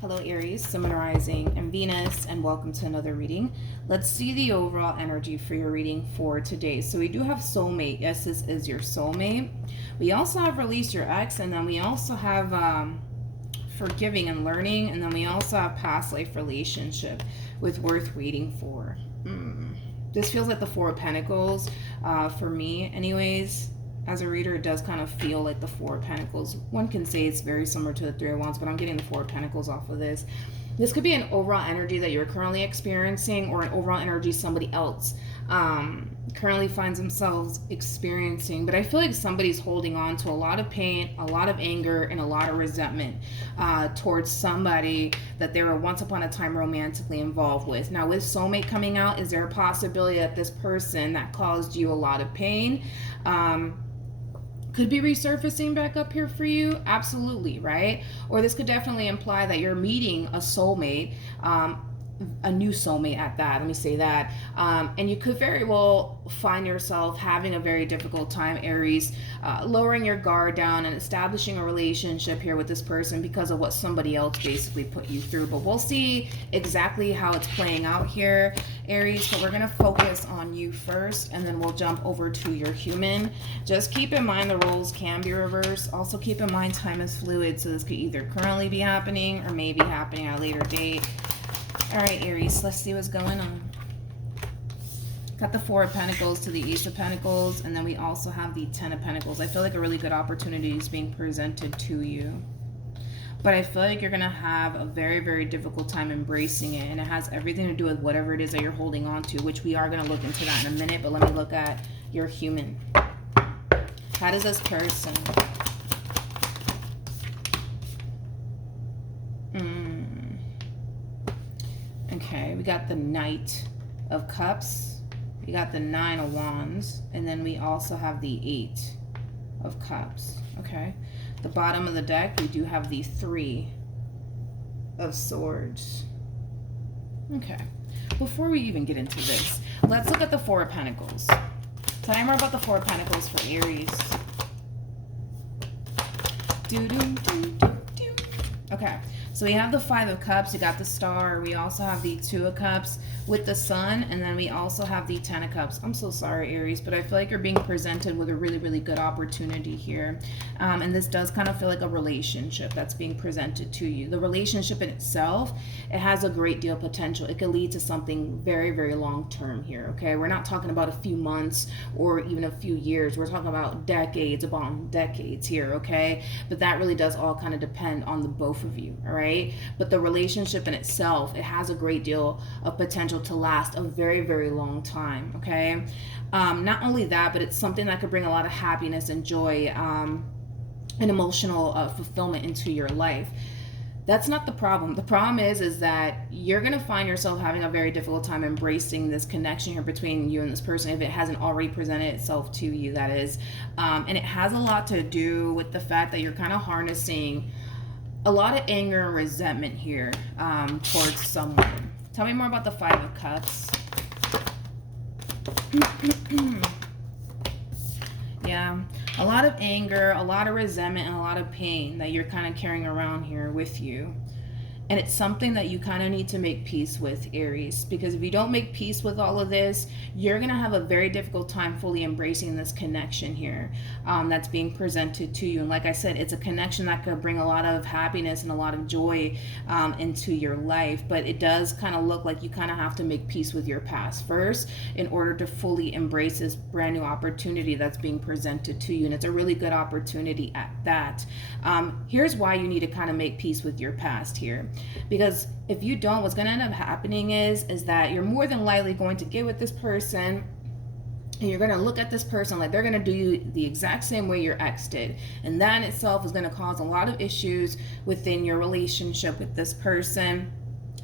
Hello Aries, Sun, Moon, Rising, and Venus, and welcome to another reading. Let's see the overall energy for your reading for today. So we do have soulmate. Yes, this is your soulmate. We also have release your ex, and then we also have forgiving and learning, and then we also have past life relationship with worth waiting for. This feels like the Four of Pentacles for me anyways. As a reader, it does kind of feel like the Four of Pentacles. One can say it's very similar to the Three of Wands, but I'm getting the Four of Pentacles off of this. This could be an overall energy that you're currently experiencing, or an overall energy somebody else currently finds themselves experiencing. But I feel like somebody's holding on to a lot of pain, a lot of anger, and a lot of resentment towards somebody that they were once upon a time romantically involved with. Now, with soulmate coming out, is there a possibility that this person that caused you a lot of pain could be resurfacing back up here for you? Absolutely, right? Or this could definitely imply that you're meeting a soulmate, a new soulmate at that, let me say that, and you could very well find yourself having a very difficult time, Aries, lowering your guard down and establishing a relationship here with this person because of what somebody else basically put you through. But we'll see exactly how it's playing out here, Aries, but we're going to focus on you first, and then we'll jump over to your human. Just keep in mind the roles can be reversed. Also keep in mind time is fluid, so this could either currently be happening or maybe happening at a later date. All right, Aries, let's see what's going on. Got the Four of Pentacles to the Ace of Pentacles, and then we also have the Ten of Pentacles. I feel like a really good opportunity is being presented to you. But I feel like you're going to have a very, very difficult time embracing it, and it has everything to do with whatever it is that you're holding on to, which we are going to look into that in a minute, but let me look at your human. How does this person... Okay, we got the Knight of Cups, we got the Nine of Wands, and then we also have the Eight of Cups. Okay, the bottom of the deck, we do have the Three of Swords. Okay, before we even get into this, let's look at the Four of Pentacles. Tell me more about the Four of Pentacles for Aries. Okay, so we have the Five of Cups, you got the Star, we also have the Two of Cups with the Sun, and then we also have the Ten of Cups. I'm so sorry, Aries, but I feel like you're being presented with a really, really good opportunity here. And this does kind of feel like a relationship that's being presented to you. The relationship in itself, it has a great deal of potential. It could lead to something very, very long-term here, okay? We're not talking about a few months or even a few years. We're talking about decades upon decades here, okay? But that really does all kind of depend on the both of you, all right? But the relationship in itself, it has a great deal of potential to last a very, very long time, okay? Not only that, but it's something that could bring a lot of happiness and joy and emotional fulfillment into your life. That's not the problem. The problem is that you're going to find yourself having a very difficult time embracing this connection here between you and this person if it hasn't already presented itself to you, that is. And it has a lot to do with the fact that you're kind of harnessing a lot of anger and resentment here towards someone. Tell me more about the Five of Cups. Yeah, a lot of anger, a lot of resentment, and a lot of pain that you're kind of carrying around here with you. And it's something that you kind of need to make peace with, Aries, because if you don't make peace with all of this, you're going to have a very difficult time fully embracing this connection here that's being presented to you. And like I said, it's a connection that could bring a lot of happiness and a lot of joy into your life. But it does kind of look like you kind of have to make peace with your past first in order to fully embrace this brand new opportunity that's being presented to you. And it's a really good opportunity at that. Here's why you need to kind of make peace with your past here. Because if you don't, what's going to end up happening is that you're more than likely going to get with this person, and you're going to look at this person like they're going to do you the exact same way your ex did. And that in itself is going to cause a lot of issues within your relationship with this person.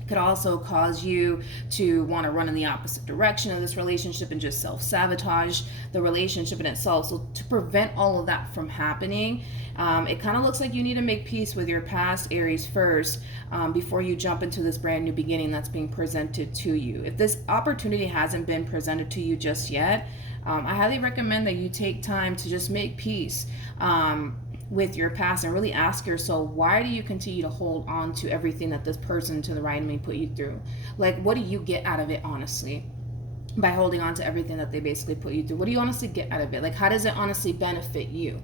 Could also cause you to want to run in the opposite direction of this relationship and just self-sabotage the relationship in itself. So to prevent all of that from happening, it kind of looks like you need to make peace with your past, Aries, first before you jump into this brand new beginning that's being presented to you. If this opportunity hasn't been presented to you just yet, I highly recommend that you take time to just make peace with your past and really ask yourself, why do you continue to hold on to everything that this person to the right may put you through? Like, what do you get out of it, honestly, by holding on to everything that they basically put you through? What do you honestly get out of it? Like, how does it honestly benefit you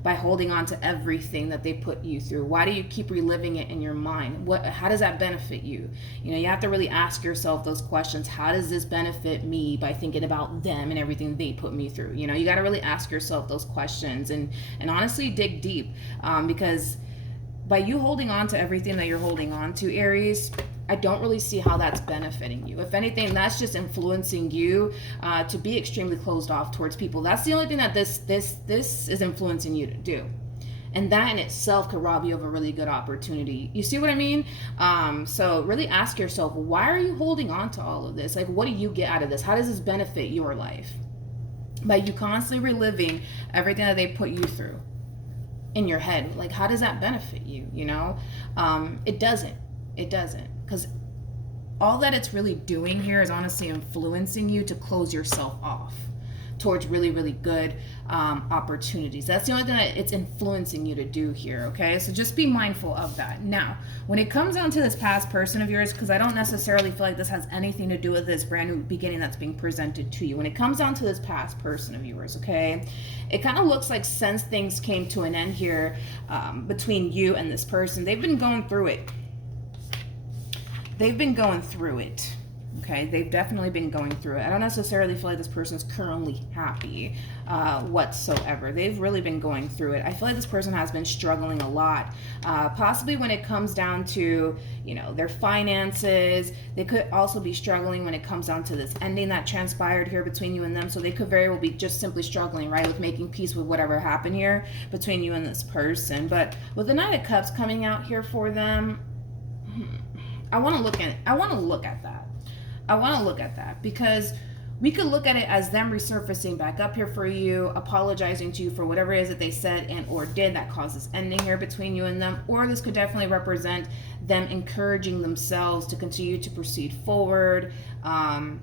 by holding on to everything that they put you through? Why do you keep reliving it in your mind? How does that benefit you? You know, you have to really ask yourself those questions. How does this benefit me by thinking about them and everything they put me through? You know, you got to really ask yourself those questions and honestly dig deep, because by you holding on to everything that you're holding on to, Aries, I don't really see how that's benefiting you. If anything, that's just influencing you to be extremely closed off towards people. That's the only thing that this is influencing you to do. And that in itself could rob you of a really good opportunity. You see what I mean? So really ask yourself, why are you holding on to all of this? Like, what do you get out of this? How does this benefit your life? By you constantly reliving everything that they put you through in your head. Like, how does that benefit you? You know? It doesn't. Because all that it's really doing here is honestly influencing you to close yourself off towards really, really good opportunities. That's the only thing that it's influencing you to do here, okay? So just be mindful of that. Now, when it comes down to this past person of yours, because I don't necessarily feel like this has anything to do with this brand new beginning that's being presented to you. When it comes down to this past person of yours, okay, it kind of looks like since things came to an end here between you and this person, they've been going through it. Okay, they've definitely been going through it. I don't necessarily feel like this person's currently happy whatsoever. They've really been going through it. I feel like this person has been struggling a lot, possibly when it comes down to, you know, their finances. They could also be struggling when it comes down to this ending that transpired here between you and them. So they could very well be just simply struggling, right, with making peace with whatever happened here between you and this person. But with the Knight of Cups coming out here for them, I want to look at that because we could look at it as them resurfacing back up here for you, apologizing to you for whatever it is that they said and or did that caused this ending here between you and them. Or this could definitely represent them encouraging themselves to continue to proceed forward, and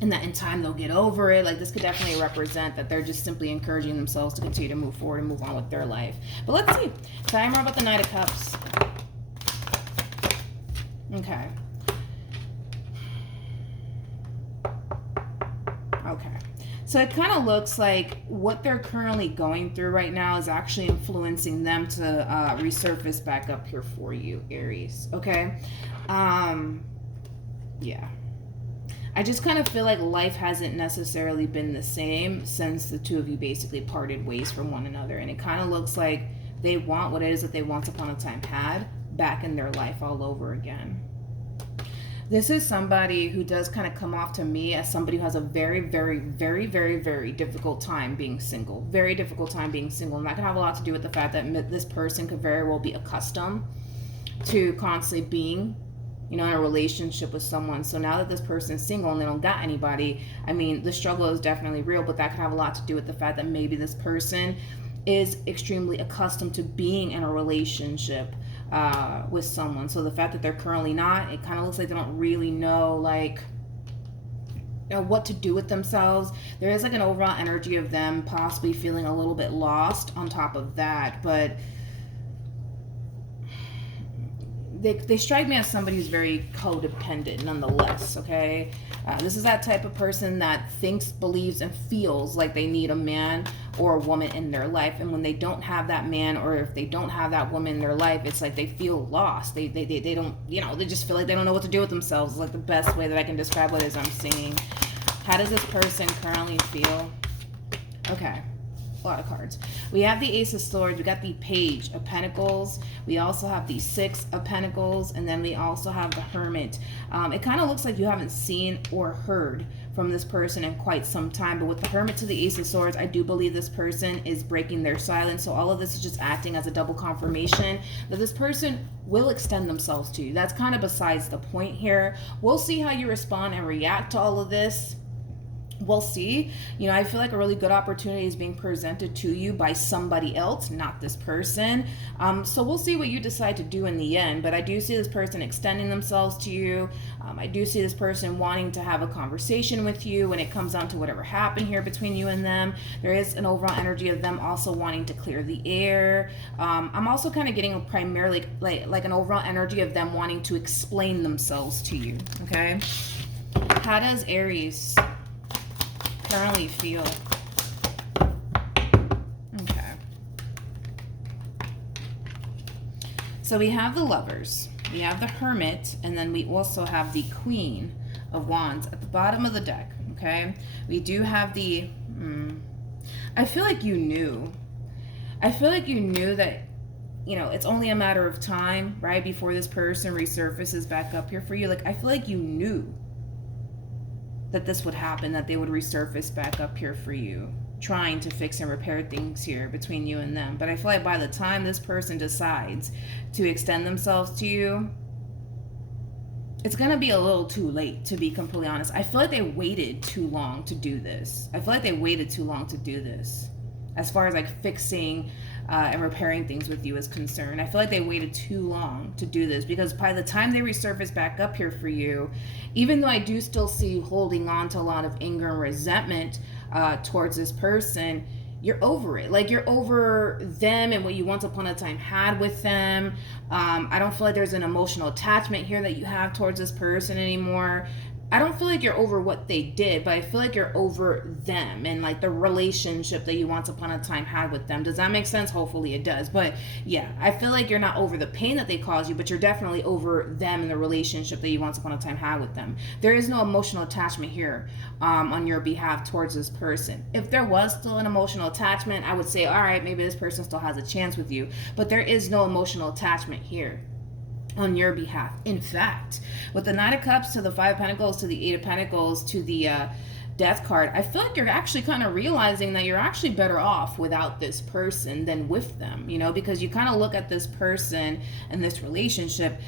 that in time they'll get over it. Like, this could definitely represent that they're just simply encouraging themselves to continue to move forward and move on with their life. But let's see. Tell me more about the Knight of Cups. Okay. So it kind of looks like what they're currently going through right now is actually influencing them to resurface back up here for you, Aries. Okay. Yeah. I just kind of feel like life hasn't necessarily been the same since the two of you basically parted ways from one another. And it kind of looks like they want what it is that they once upon a time had back in their life all over again. This is somebody who does kind of come off to me as somebody who has a very, very, very, very, very difficult time being single. Very difficult time being single. And that can have a lot to do with the fact that this person could very well be accustomed to constantly being, you know, in a relationship with someone. So now that this person is single and they don't got anybody, I mean, the struggle is definitely real, but that could have a lot to do with the fact that maybe this person is extremely accustomed to being in a relationship with someone. So the fact that they're currently not, it kind of looks like they don't really know, like, you know, what to do with themselves. There is like an overall energy of them possibly feeling a little bit lost on top of that, but they strike me as somebody who's very codependent nonetheless, okay? This is that type of person that thinks, believes, and feels like they need a man or a woman in their life. And when they don't have that man, or if they don't have that woman in their life, it's like they feel lost. They don't, you know, they just feel like they don't know what to do with themselves. It's like the best way that I can describe what it is I'm seeing. How does this person currently feel? Okay. A lot of cards. We have the Ace of Swords, we got the Page of Pentacles, we also have the Six of Pentacles, and then we also have the Hermit. It kind of looks like you haven't seen or heard from this person in quite some time, but with the Hermit to the Ace of Swords, I do believe this person is breaking their silence. So all of this is just acting as a double confirmation that this person will extend themselves to you. That's kind of besides the point here. We'll see how you respond and react to all of this we'll see. You know, I feel like a really good opportunity is being presented to you by somebody else, not this person. So we'll see what you decide to do in the end. But I do see this person extending themselves to you. I do see this person wanting to have a conversation with you when it comes down to whatever happened here between you and them. There is an overall energy of them also wanting to clear the air. I'm also kind of getting primarily like an overall energy of them wanting to explain themselves to you. Okay. How does Aries currently feel? Okay. So we have the Lovers, we have the Hermit, and then we also have the Queen of Wands at the bottom of the deck. Okay. We do have the I feel like you knew. I feel like you knew that, you know, it's only a matter of time, right, before this person resurfaces back up here for you. Like, I feel like you knew that this would happen, that they would resurface back up here for you, trying to fix and repair things here between you and them. But I feel like by the time this person decides to extend themselves to you, it's going to be a little too late, to be completely honest. I feel like they waited too long to do this. I feel like they waited too long to do this, as far as like fixing and repairing things with you is concerned. I feel like they waited too long to do this, because by the time they resurface back up here for you, even though I do still see you holding on to a lot of anger and resentment towards this person, you're over it. Like, you're over them and what you once upon a time had with them. I don't feel like there's an emotional attachment here that you have towards this person anymore. I don't feel like you're over what they did, but I feel like you're over them and like the relationship that you once upon a time had with them. Does that make sense? Hopefully it does. But yeah, I feel like you're not over the pain that they caused you, but you're definitely over them and the relationship that you once upon a time had with them. There is no emotional attachment here on your behalf towards this person. If there was still an emotional attachment, I would say, all right, maybe this person still has a chance with you, but there is no emotional attachment here on your behalf. In fact, with the Knight of Cups to the Five of Pentacles to the Eight of Pentacles to the Death card, I feel like you're actually kind of realizing that you're actually better off without this person than with them, you know, because you kind of look at this person and this relationship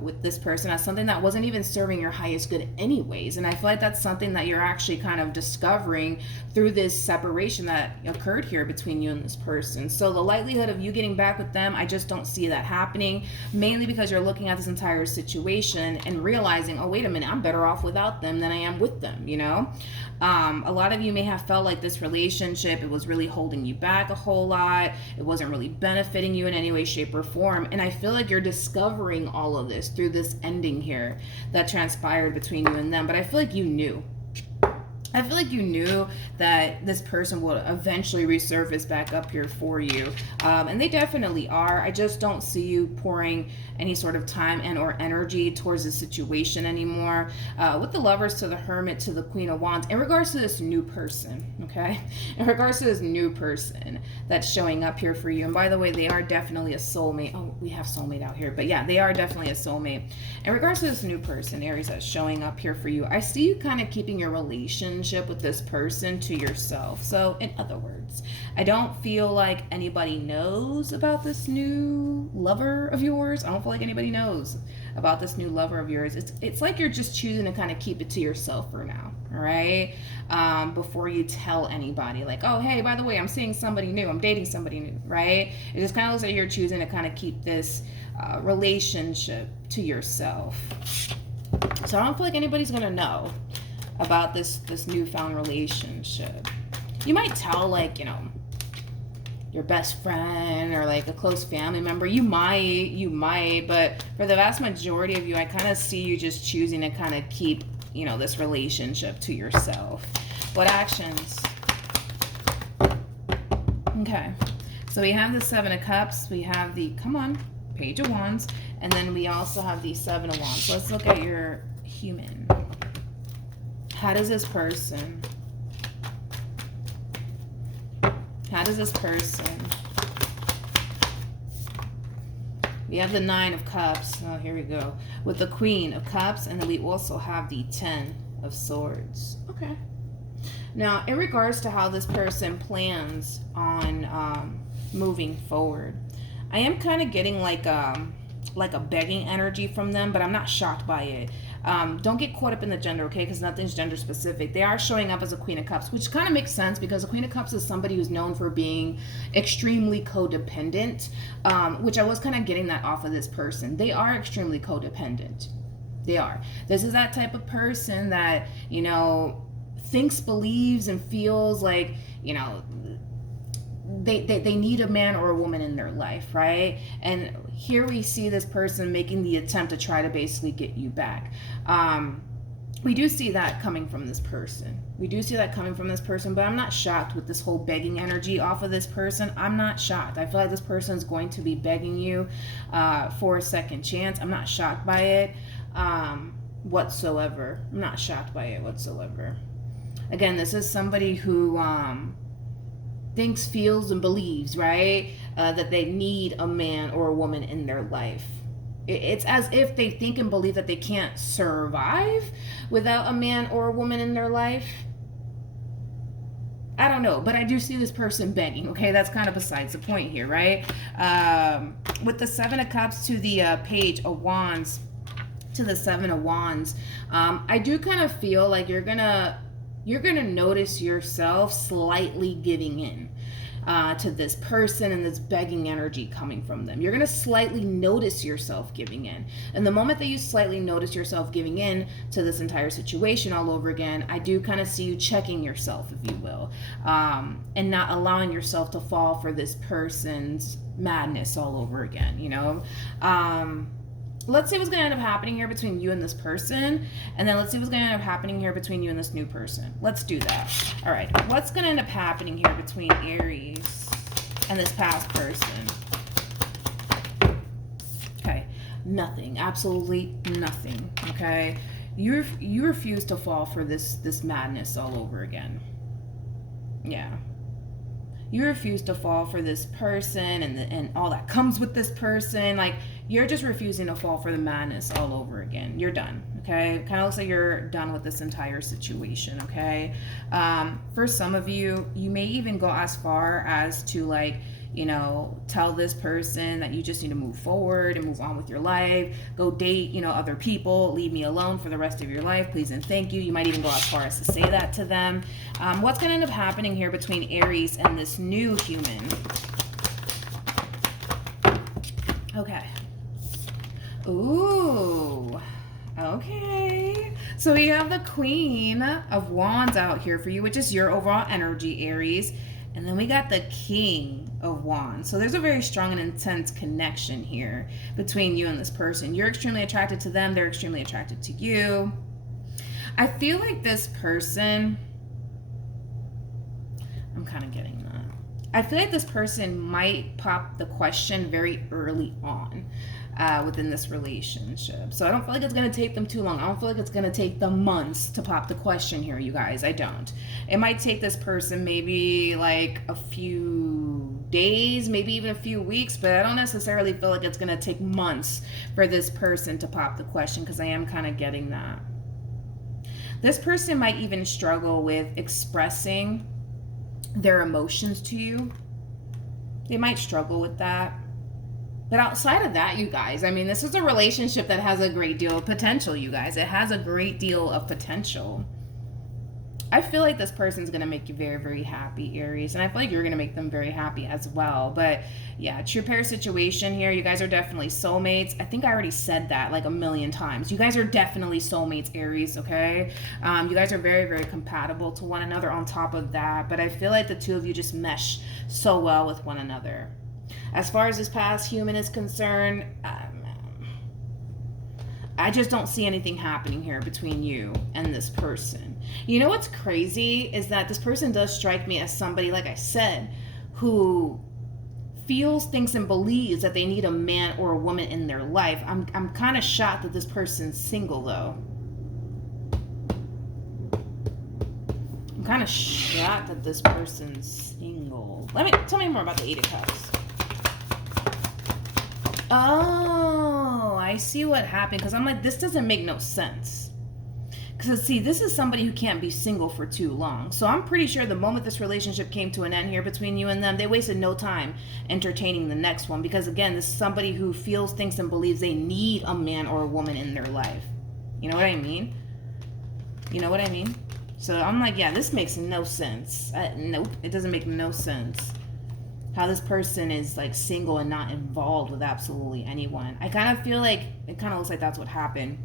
with this person as something that wasn't even serving your highest good anyways. And I feel like that's something that you're actually kind of discovering through this separation that occurred here between you and this person. So the likelihood of you getting back with them, I just don't see that happening, mainly because you're looking at this entire situation and realizing, oh, wait a minute, I'm better off without them than I am with them, you know? A lot of you may have felt like this relationship, it was really holding you back a whole lot. It wasn't really benefiting you in any way, shape, or form. And I feel like you're discovering all of this through this ending here that transpired between you and them. But I feel like you knew. I feel like you knew that this person would eventually resurface back up here for you. And they definitely are. I just don't see you pouring any sort of time and or energy towards the situation anymore. With the Lovers to the Hermit to the Queen of Wands, in regards to this new person, okay? In regards to this new person that's showing up here for you. And by the way, they are definitely a soulmate. Oh, we have soulmate out here. But yeah, they are definitely a soulmate. In regards to this new person, Aries, that's showing up here for you, I see you kind of keeping your relationship with this person to yourself. So in other words, I don't feel like anybody knows about this new lover of yours. I don't feel like anybody knows about this new lover of yours. It's like you're just choosing to kind of keep it to yourself for now, all right? Before you tell anybody, like, oh, hey, by the way, I'm seeing somebody new, I'm dating somebody new, right? It just kind of looks like you're choosing to kind of keep this relationship to yourself. So I don't feel like anybody's gonna know about this newfound relationship. You might tell, like, you know, your best friend or like a close family member. You might, but for the vast majority of you, I kind of see you just choosing to kind of keep, you know, this relationship to yourself. What actions? Okay, so we have the Seven of Cups, we have the, come on, Page of Wands, and then we also have the Seven of Wands. Let's look at your human. How does this person, we have the Nine of Cups, oh, here we go, with the Queen of Cups, and then we also have the Ten of Swords. Okay. Now, in regards to how this person plans on moving forward, I am kind of getting like a begging energy from them, but I'm not shocked by it. Don't get caught up in the gender, okay? Because nothing's gender specific. They are showing up as a Queen of Cups, which kind of makes sense because a Queen of Cups is somebody who's known for being extremely codependent, which I was kind of getting that off of this person. They are extremely codependent. They are. This is that type of person that, you know, thinks, believes, and feels like, you know, they need a man or a woman in their life, right? And here we see this person making the attempt to try to basically get you back. We do see that coming from this person. But I'm not shocked with this whole begging energy off of this person. I'm not shocked. I feel like this person is going to be begging you for a second chance. I'm not shocked by it whatsoever. I'm not shocked by it whatsoever. Again, this is somebody who thinks, feels, and believes, right? That they need a man or a woman in their life. It's as if they think and believe that they can't survive without a man or a woman in their life. I don't know, but I do see this person begging, okay? That's kind of besides the point here, right? With the Seven of Cups to the Page of Wands to the Seven of Wands, I do kind of feel like you're gonna notice yourself slightly giving in to this person and this begging energy coming from them. You're going to slightly notice yourself giving in. And the moment that you slightly notice yourself giving in to this entire situation all over again, I do kind of see you checking yourself, if you will, and not allowing yourself to fall for this person's madness all over again, you know? Let's see what's going to end up happening here between you and this person. And then let's see what's going to end up happening here between you and this new person. Let's do that. All right. What's going to end up happening here between Aries and this past person? Okay. Nothing. Absolutely nothing. Okay. You refuse to fall for this madness all over again. Yeah. You refuse to fall for this person and all that comes with this person. Like, you're just refusing to fall for the madness all over again. You're done, okay? It kind of looks like you're done with this entire situation, okay? For some of you, you may even go as far as to, like, you know, tell this person that you just need to move forward and move on with your life. Go date, you know, other people. Leave me alone for the rest of your life, please and thank you. You might even go as far as to say that to them. What's going to end up happening here between Aries and this new human? Okay. Ooh. Okay. So we have the Queen of Wands out here for you, which is your overall energy, Aries. And then we got the King of Wands. So there's a very strong and intense connection here between you and this person. You're extremely attracted to them. They're extremely attracted to you. I feel like this person, I'm kind of getting that. I feel like this person might pop the question very early on within this relationship. So I don't feel like it's going to take them too long. I don't feel like it's going to take them months to pop the question here, you guys. I don't. It might take this person maybe like a few days, maybe even a few weeks, but I don't necessarily feel like it's going to take months for this person to pop the question, because I am kind of getting that. This person might even struggle with expressing their emotions to you. They might struggle with that. But outside of that, you guys, I mean, this is a relationship that has a great deal of potential, you guys. It has a great deal of potential. I feel like this person's going to make you very, very happy, Aries. And I feel like you're going to make them very happy as well. But yeah, true pair situation here. You guys are definitely soulmates. I think I already said that like a million times. You guys are definitely soulmates, Aries, okay? You guys are very, very compatible to one another on top of that. But I feel like the two of you just mesh so well with one another. As far as this past human is concerned, I just don't see anything happening here between you and this person. You know what's crazy is that this person does strike me as somebody, like I said, who feels, thinks, and believes that they need a man or a woman in their life. I'm kind of shocked that this person's single, though. I'm kind of shocked that this person's single. Tell me more about the Eight of Cups. Oh, I see what happened. Because I'm like, this doesn't make no sense. Because, see, this is somebody who can't be single for too long. So I'm pretty sure the moment this relationship came to an end here between you and them, they wasted no time entertaining the next one. Because, again, this is somebody who feels, thinks, and believes they need a man or a woman in their life. You know what I mean? You know what I mean? So I'm like, yeah, this makes no sense. Nope, it doesn't make no sense. How this person is like single and not involved with absolutely anyone. I kind of feel like it kind of looks like that's what happened.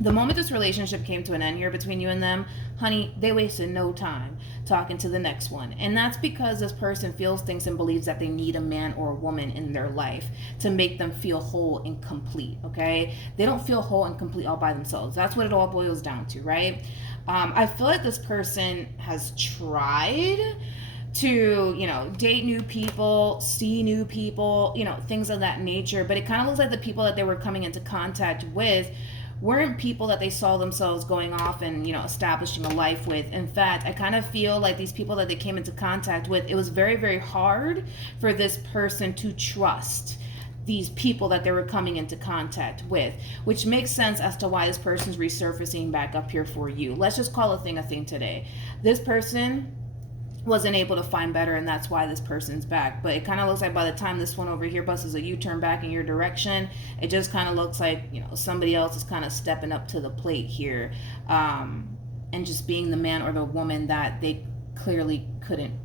The moment this relationship came to an end here between you and them, honey, they wasted no time talking to the next one. And that's because this person feels, thinks, and believes that they need a man or a woman in their life to make them feel whole and complete, okay? They don't feel whole and complete all by themselves. That's what it all boils down to, right? I feel like this person has tried to, date new people, see new people, things of that nature. But it kind of looks like the people that they were coming into contact with weren't people that they saw themselves going off and, establishing a life with. In fact, I kind of feel like these people that they came into contact with, it was very, very hard for this person to trust these people that they were coming into contact with, which makes sense as to why this person's resurfacing back up here for you. Let's just call a thing today. This person wasn't able to find better, and that's why this person's back. But it kind of looks like by the time this one over here busts a U-turn back in your direction, it just kind of looks like, somebody else is kind of stepping up to the plate here, and just being the man or the woman that they clearly couldn't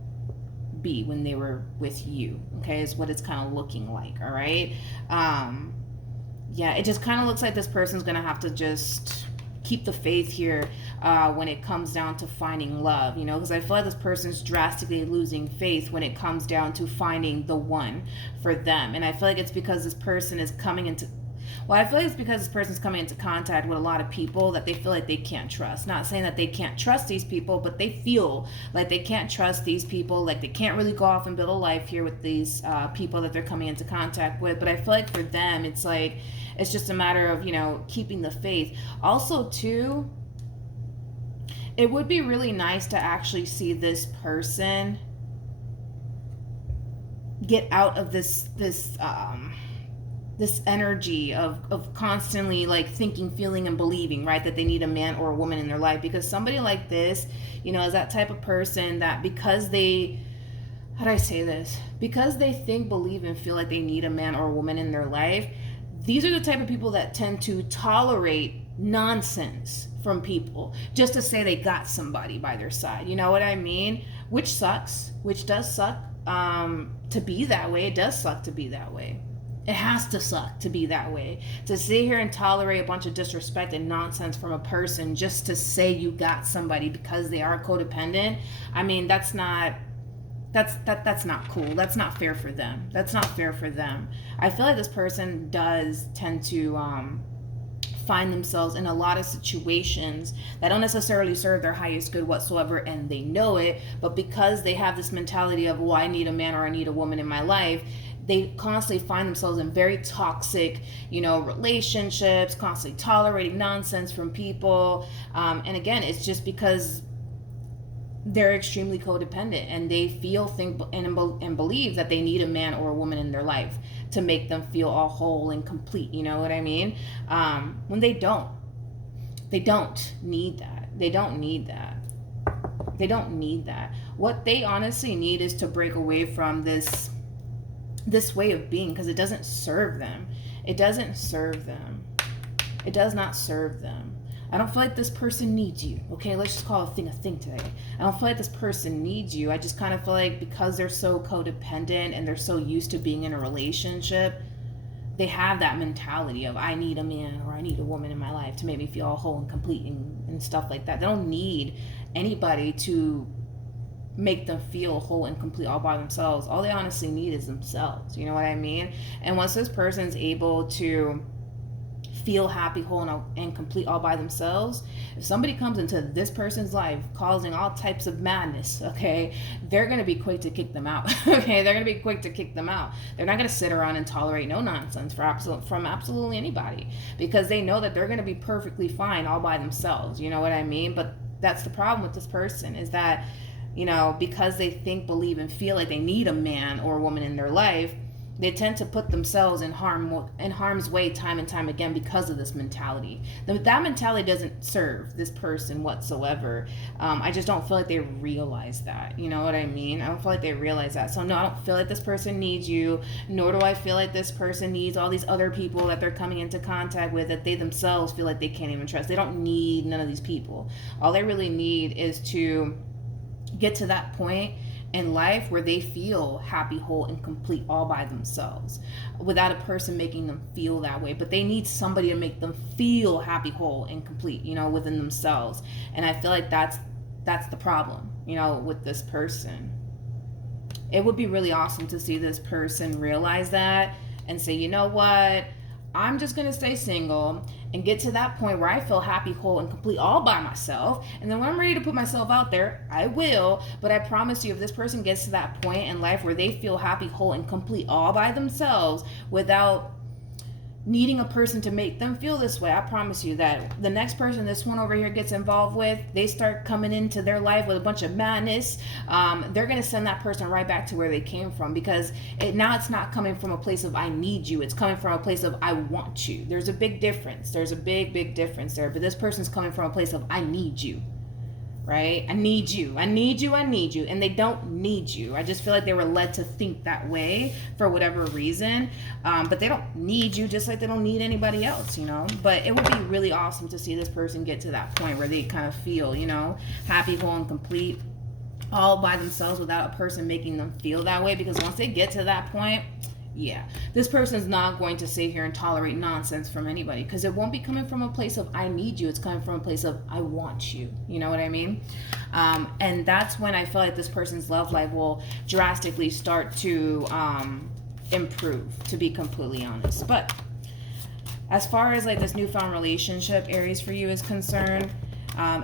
be when they were with you. Okay, is what it's kind of looking like. All right. Yeah, it just kind of looks like this person's gonna have to just keep the faith here when it comes down to finding love, because I feel like this person's drastically losing faith when it comes down to finding the one for them. And I feel like it's because this person is coming into contact with a lot of people that they feel like they can't trust. Not saying that they can't trust these people, but they feel like they can't trust these people, like they can't really go off and build a life here with these people that they're coming into contact with. But I feel like for them, it's like, it's just a matter of, keeping the faith. Also, too, it would be really nice to actually see this person get out of this energy of constantly like thinking, feeling, and believing, right, that they need a man or a woman in their life. Because somebody like this, is that type of person that because they, how do I say this? Because they think, believe, and feel like they need a man or a woman in their life, these are the type of people that tend to tolerate nonsense from people just to say they got somebody by their side. You know what I mean? Which sucks, which does suck to be that way. It does suck to be that way. It has to suck to be that way. To sit here and tolerate a bunch of disrespect and nonsense from a person just to say you got somebody because they are codependent. I mean, that's not cool. That's not fair for them. That's not fair for them. I feel like this person does tend to find themselves in a lot of situations that don't necessarily serve their highest good whatsoever, and they know it, but because they have this mentality of, well, I need a man or I need a woman in my life, they constantly find themselves in very toxic, relationships, constantly tolerating nonsense from people. And again, it's just because they're extremely codependent and they feel, think, and believe that they need a man or a woman in their life to make them feel all whole and complete. You know what I mean? When they don't need that. They don't need that. What they honestly need is to break away from this way of being, because it doesn't serve them. It does not serve them. I don't feel like this person needs you. Okay, let's just call a thing today. I don't feel like this person needs you. I just kind of feel like because they're so codependent and they're so used to being in a relationship, they have that mentality of, I need a man or I need a woman in my life to make me feel all whole and complete and stuff like that. They don't need anybody to make them feel whole and complete all by themselves. All they honestly need is themselves. You know what I mean? And once this person's able to feel happy, whole, and complete all by themselves, if somebody comes into this person's life causing all types of madness, okay, they're going to be quick to kick them out. Okay, they're going to be quick to kick them out. They're not going to sit around and tolerate no nonsense from absolutely anybody, because they know that they're going to be perfectly fine all by themselves. You know what I mean? But that's the problem with this person, is that, because they think, believe, and feel like they need a man or a woman in their life, They tend to put themselves in harm's way time and time again because of this mentality. That mentality doesn't serve this person whatsoever. I just don't feel like they realize that. You know what I mean? I don't feel like they realize that. So no, I don't feel like this person needs you, nor do I feel like this person needs all these other people that they're coming into contact with that they themselves feel like they can't even trust. They don't need none of these people. All they really need is to get to that point in life where they feel happy, whole, and complete all by themselves without a person making them feel that way. But they need somebody to make them feel happy, whole, and complete, you know, within themselves. And I feel like that's the problem, you know, with this person. It would be really awesome to see this person realize that and say, you know what? I'm just going to stay single and get to that point where I feel happy, whole, and complete all by myself. And then when I'm ready to put myself out there, I will. But I promise you, if this person gets to that point in life where they feel happy, whole, and complete all by themselves without needing a person to make them feel this way, I promise you that the next person this one over here gets involved with, they start coming into their life with a bunch of madness. They're going to send that person right back to where they came from, because now it's not coming from a place of I need you. It's coming from a place of I want you. There's a big difference. There's a big difference there. But this person's coming from a place of I need you. Right? I need you. I need you. I need you. And they don't need you. I just feel like they were led to think that way for whatever reason. But they don't need you, just like they don't need anybody else, you know? But it would be really awesome to see this person get to that point where they kind of feel, you know, happy, whole, and complete all by themselves without a person making them feel that way. Because once they get to that point, yeah, this person's not going to sit here and tolerate nonsense from anybody, because it won't be coming from a place of I need you. It's coming from a place of I want you. You know what I mean? And that's when I feel like this person's love life will drastically start to improve, to be completely honest. But as far as like this newfound relationship, Aries, for you is concerned,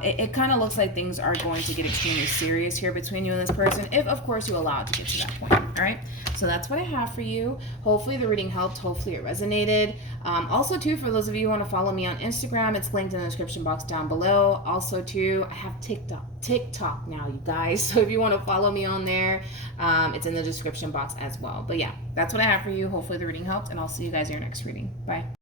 it kind of looks like things are going to get extremely serious here between you and this person, if of course you allow it to get to that point. All right, so that's what I have for you. Hopefully the reading helped. Hopefully it resonated. Also too, for those of you who want to follow me on Instagram, it's linked in the description box down below. Also too, I have TikTok now, you guys, so if you want to follow me on there, it's in the description box as well. But yeah, that's what I have for you. Hopefully the reading helped, and I'll see you guys in your next reading. Bye.